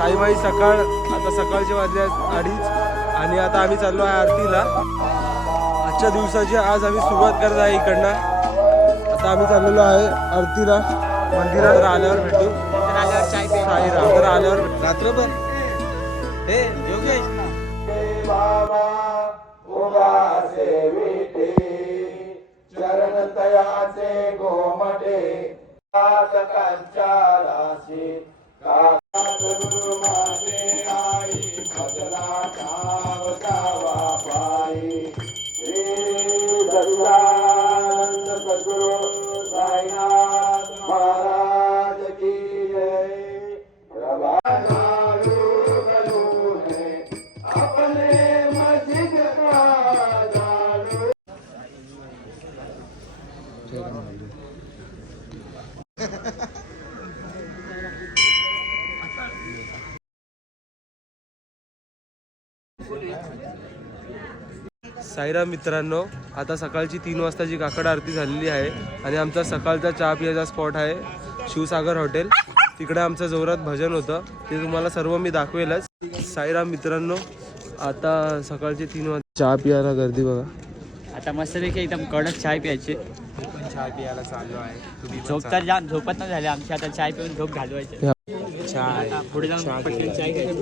साईबाई सकाळ, आता सकाळचे वाजले 2:30 आणि आता आम्ही चाललो आहे आरतीला. आजच्या दिवसाची आज आम्ही सुरुवात करत आहे इकडनं. आता आम्ही चाललेलो आहे आरतीला मंदिरात. आल्यावर भेटू. साईराम तर आल्यावर रात्रभर हे योगेश बाबा उगासे विटे चरण तयाचे गोमटे कातकांच्या राशी कात गुरु माझे आई भजला ठाव जावा पायी श्री सच्चिदानंद सद्गुरु साईनाथ महाराज की जय. साईराम मित्रांनो, आता सकाळची 3 वाजताची काकड आरती झालेली आहे आणि आमचा सकाळचा चहा पियाचा स्पॉट आहे शिवसागर हॉटेल. तिकडे आमचं जोरात भजन होतं, ते तुम्हाला सर्व मी दाखवेलच. साईराम मित्रांनो, आता सकाळचे 3 वाजता चहा पियाला गर्दी बघा. आता मस्तपैकी एकदम कडक चाय प्यायची. चहा पियाला चाललो आहे. झोप तर जाम झोपत नाही झाली आमची. आता चाय पिऊन झोप घालवायची. पुढे जाऊन पटकन चाय घ्यायची.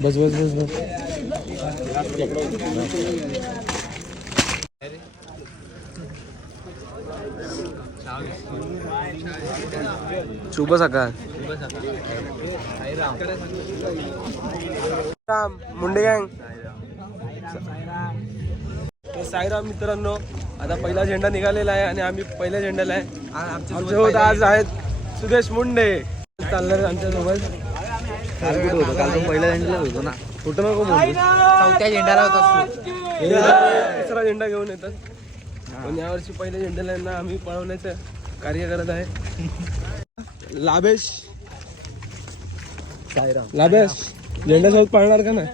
बस बस बस बस. शुभ सकाळ. राम मुंडे गँग. साईराम मित्रांनो, आता पहिला झेंडा निघालेला आहे आणि आम्ही पहिल्या झेंड्याला आहे. आमच्यासोबत आज आहेत सुदेश मुंडे चालणार आमच्यासोबत. काल तो पहिल्या झेंड्याला होतो ना. कुठं नको बोलू. चौथ्या झेंड्याला होता. तिसरा झेंडा घेऊन येतात. पण यावर्षी पहिल्या झेंड्याला यांना आम्ही पळवण्याचं कार्य करत आहे. लाभेश लाभेश झेंड्यासोबत पळणार का नाही?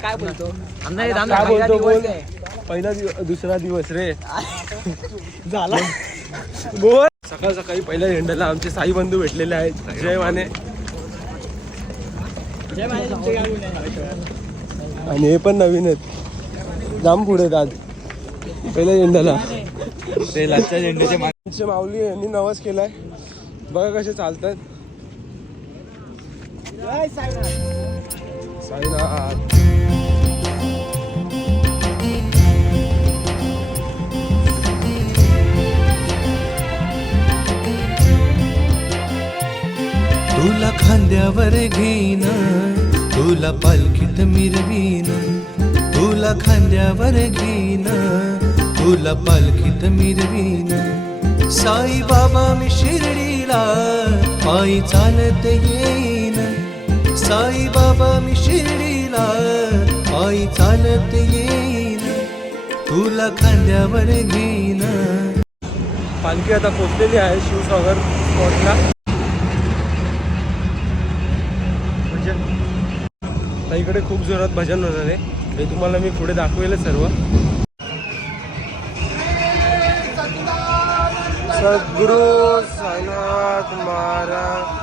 काय बोलतो बोल. पहिला दुसरा दिवस रे झाला. बोल. सकाळ सकाळी पहिल्या झेंड्याला आमचे साई बंधू भेटलेले आहेत. जय माने. आणि हे पण नवीन आहेत. जाम पुढे आहेत आज पहिल्या झेंड्याला. ते लाटच्या झेंड्याचे माऊली यांनी नवस केलाय बघा कसे चालतात. साईनाथ. तुला खांद्यावर घेईन, तुला पालखीत मिरवीन. तुला खांद्यावर घेईन, तुला पालखीत मिरवीन. साई बाबा मी शिर्डीला पायी चालत येईन. साई बाबा मी शिर्डीला पायी चालत येईन. तुला खांद्यावर घेईन. पालखी आता पोचलेली आहे शिवसागर स्पॉटला. इकडे खूप जोरात भजन होणार आहे. हे तुम्हाला मी पुढे दाखवेल सर्व. सद्गुरु साईनाथ महाराज.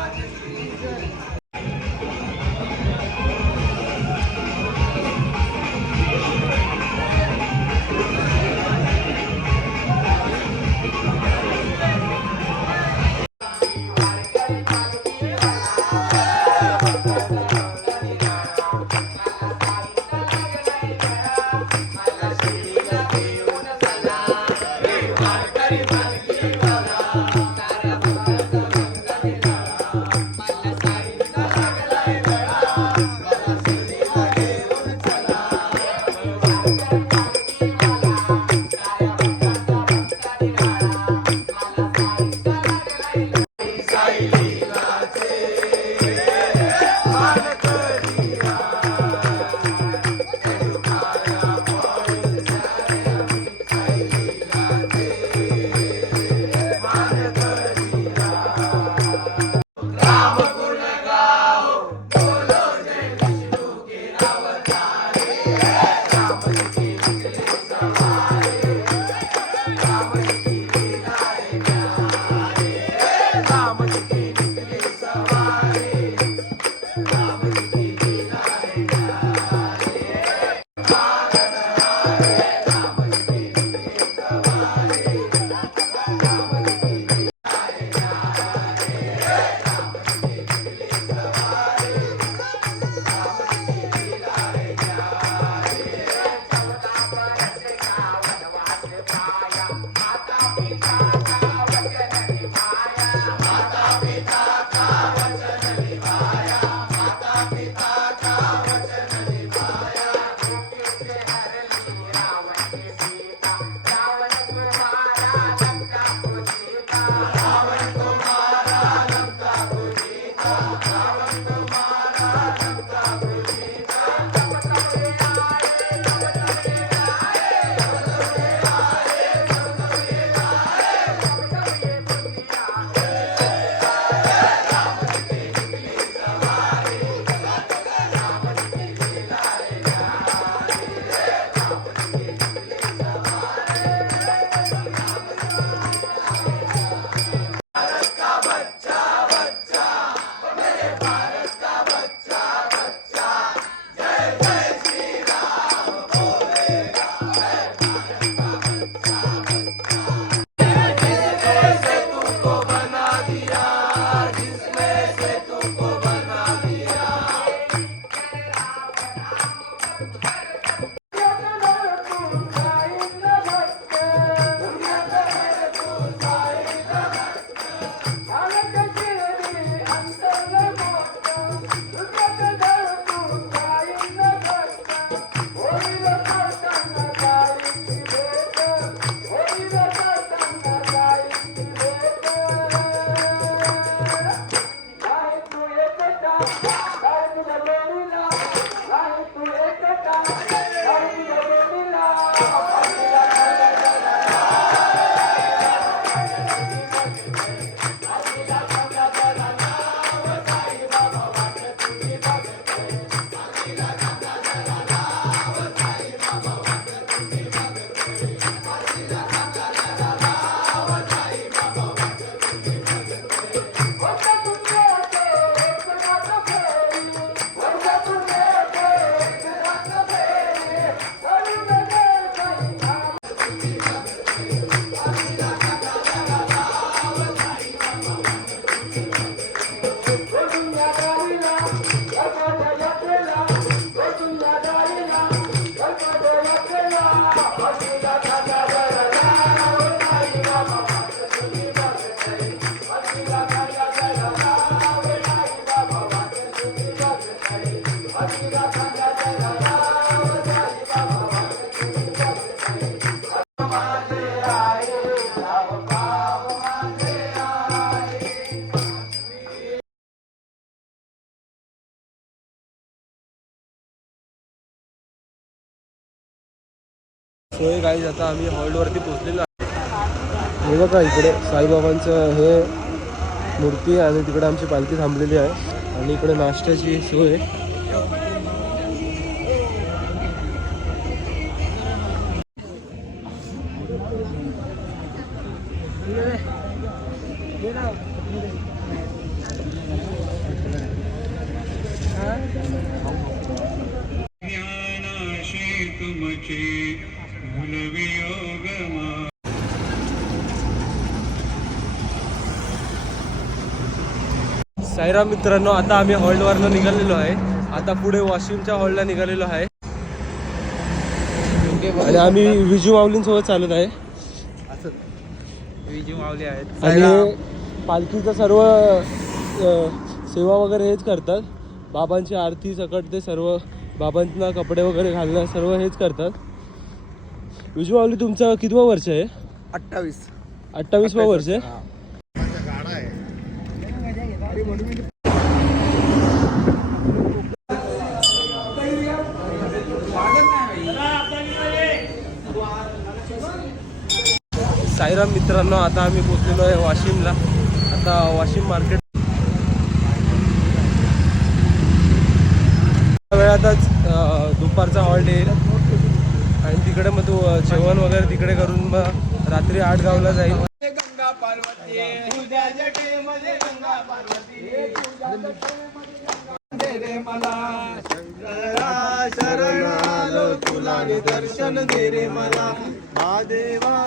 सोय गाईज. आता आम्ही हॉल्टवरती पोहोचलेलो आहे. हे बघा इकडे साईबाबांचं हे मूर्ती आहे आणि तिकडे आमची पालखी थांबलेली आहे आणि इकडे नाश्त्याची सोय. साईराम मित्रांनो, आता आम्ही हॉल्टवरनं निघालेलो आहे. आता पुढे वाशिमच्या हॉलला निघालेलो आहे आणि आम्ही विजू माऊलींसोबत चालत आहे. विजू माऊली आहेत आणि पालखीचं सर्व सेवा वगैरे हेच करतात. बाबांची आरती सकट ते सर्व बाबांना कपडे वगैरे घालणं सर्व हेच करतात. विजू माऊली तुमचं कितवं वर्ष आहे? 28वं वर्ष आहे. साईराम मित्रांनो, आता आम्ही पोहोचलेलो आहे वाशिमला. आता वाशिम मार्केट वेळातच दुपारचा हॉल्ट येईल आणि तिकडे मग तू जेवण वगैरे तिकडे करून मग रात्री 8 गावला जाईल. तुला दर्शन दे रे मला महादेवा.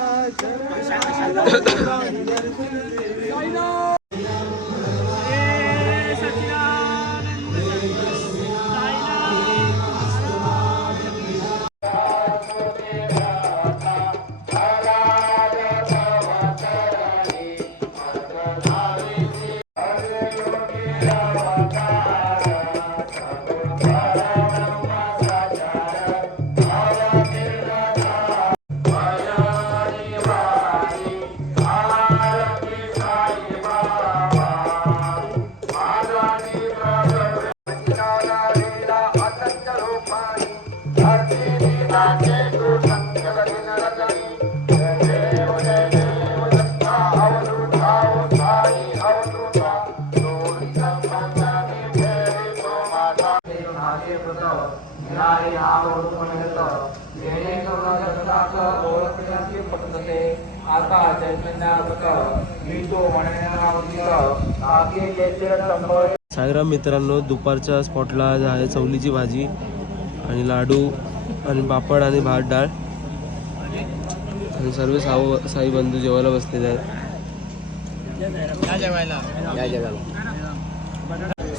साईराम मित्रांनो, दुपारच्या स्पॉटला आहे चवलीची भाजी आणि लाडू आणि पापड आणि भात डाळ आणि सर्व साई बंधू जेवायला बसलेले आहेत.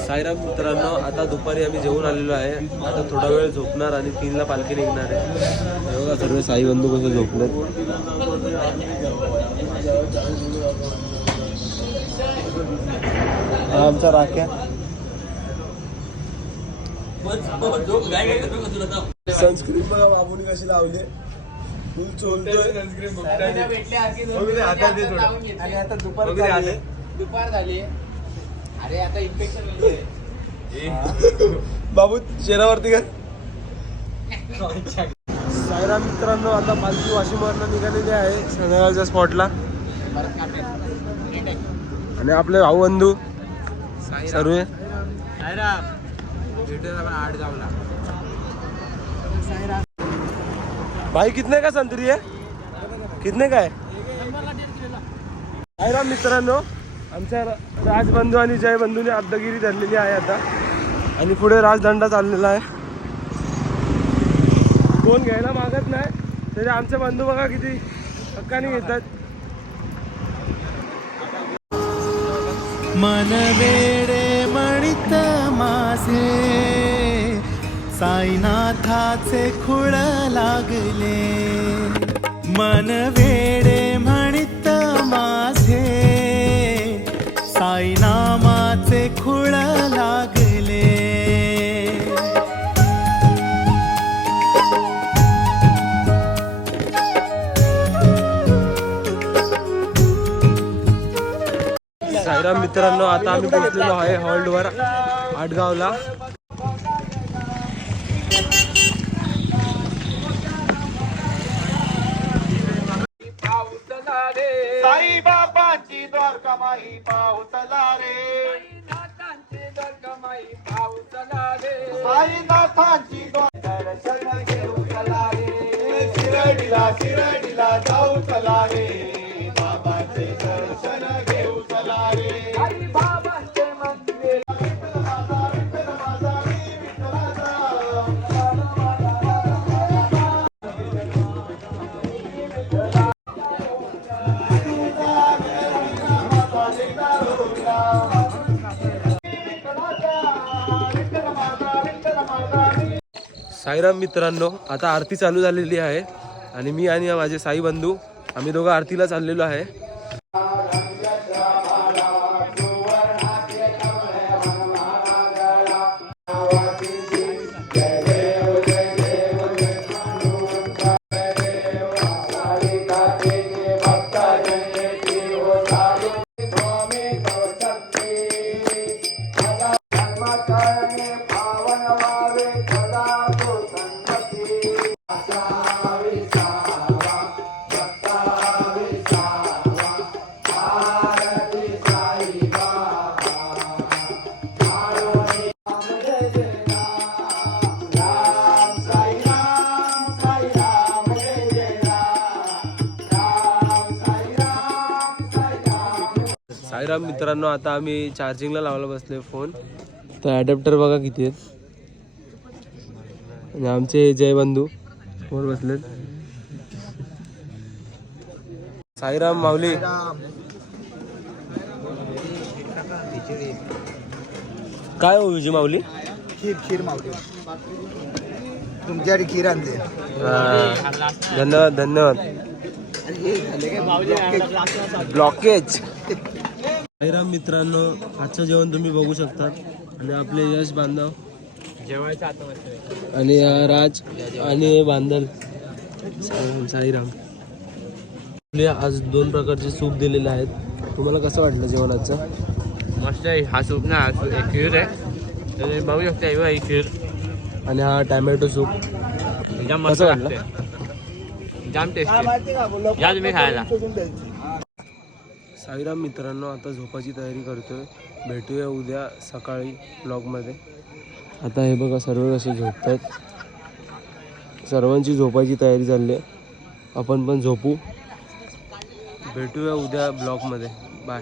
साईराम मित्रांनो, आता दुपारी आम्ही जेवून आलेलो आहे. आता थोडा वेळ झोपणार आणि 3ला पालखी निघणार आहे. बघा सर्व साई बंधू कसे झोपलेत. हा आमचा राख्या. सनस्क्रीन बघा बाबूनी कशी लावली. फुल चोलतोय. आणि आता दुपार झाली. अरे आता इन्फेक्शन बाबू चेहऱ्यावरती का. साईराम मित्रांनो, आता पालखी वाशिमवरनं निघालेली आहे संध्याकाळच्या स्पॉटला आणि आपले भाऊ बंधू सर्व. भाई कितने का संतरी है? कितने का है? साईराम मित्रांनो, आमच्या राजबंधू आणि जयबंधूने अब्दागिरी धरलेली आहे आता आणि पुढे राजदंडा चाललेला आहे. कोण घ्यायला मागत नाही तरी आमचे बंधू बघा किती हक्काने घेतात. मन वेडे म्हणित माझे साईनाथाचे खुळ लागले. मन वेडे म्हणित माझे साईनामाचे खुळ लागले. साईराम मित्रांनो, आता आम्ही पोहोचलेलो आहे हॉल्टवर आटगावला. साई बाबांची द्वारकामाई पावतला रे साईनाथांची दर्शन घेऊ चला रे शिर्डीला जाऊ चला रे बाबांचे दर्शन घेऊ चला रे बाबांचे मंदिर साईराम मित्रांनो, आता आरती चालू झालेली आहे आणि मी आणि माझे साई बंधू आम्ही दोघं आरतीला चाललेलो आहे. साईराम मित्रांनो, आता आम्ही चार्जिंगला लावायला बसलोय फोन. तर ॲडॅप्टर बघा किती आहेत. आणि आमचे जय बंधू वर बसलेत. साईराम माऊली. काय हो विजय माऊली? खीर मावली तुमच्यासाठी खीर आणते. धन्यवाद धन्यवाद. ब्लॉकेज. साईराम मित्रांनो, आजचं जेवण तुम्ही बघू शकता. आणि आपले यश बांधव जेवायचं आता आणि राज आणि बांधल. साईराम. आज 2 प्रकारचे सूप दिलेले आहेत. तुम्हाला कसं वाटलं जेवणाचं? मस्त आहे. हा सूप ना खीर आहे. तर बघू शकता ही खीर. आणि हा टॅमॅटो सूप जाम मस्त कसं वाटलं? लागते. जाम टेस्टी. या तुम्ही खायला. साईराम मित्रांनो, आता झोपाची तयारी करतोय. भेटूया उद्या सकाळी ब्लॉगमध्ये. आता हे बघा सर्व कसे झोपतात. सर्वांची झोपायची तयारी झाली आहे. आपण पण झोपू. भेटूया उद्या ब्लॉगमध्ये. बाय.